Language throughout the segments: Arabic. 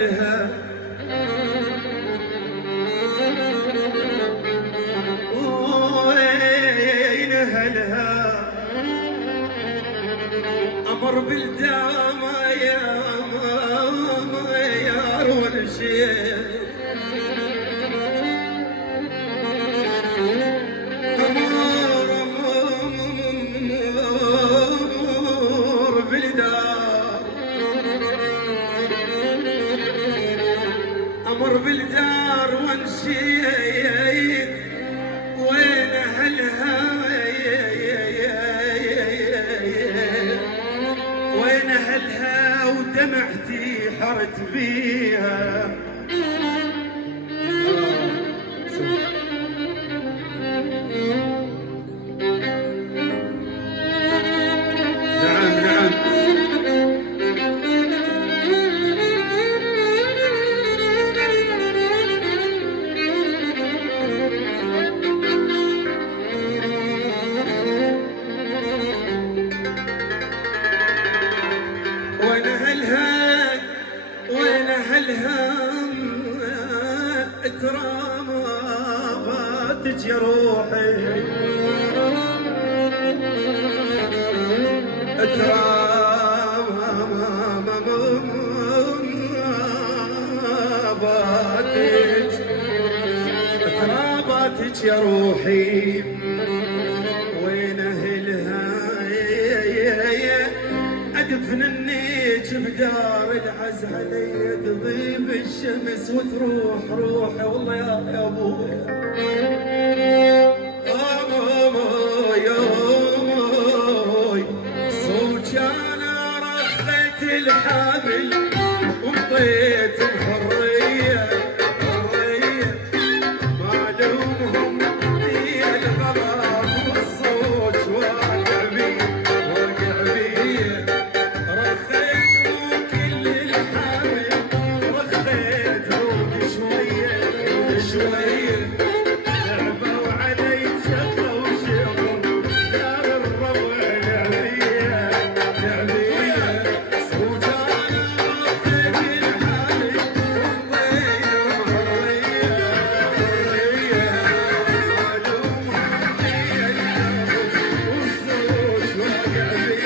أهلها وين أهلها أمر بالدام يا أروى الشيخ أمر بالدار وانشيت وين أهلها وين أهلها ودمعتي حرت بيها تراباتك يا روحي تراباتك يا روحي وين أهلها أدفن النيج بدار العز علي تغيب الشمس وتروح روحي والله يا أبوي أبوي صوتي أنا رخيت الحبل ومضيت الحرية حرية ما لومهم يا الغرام والصوت واقع بي واقع بي رخيت كل الحبل رخيت روحي شوية شوية لعبوا علي شقة وشغل دار الربع لعبية لعبية صوت أنا رخيت الحبل ومضيت الحرية حرية ما لومهم يا الغرام والصوت واقع بي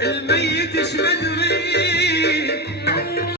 الميت شمد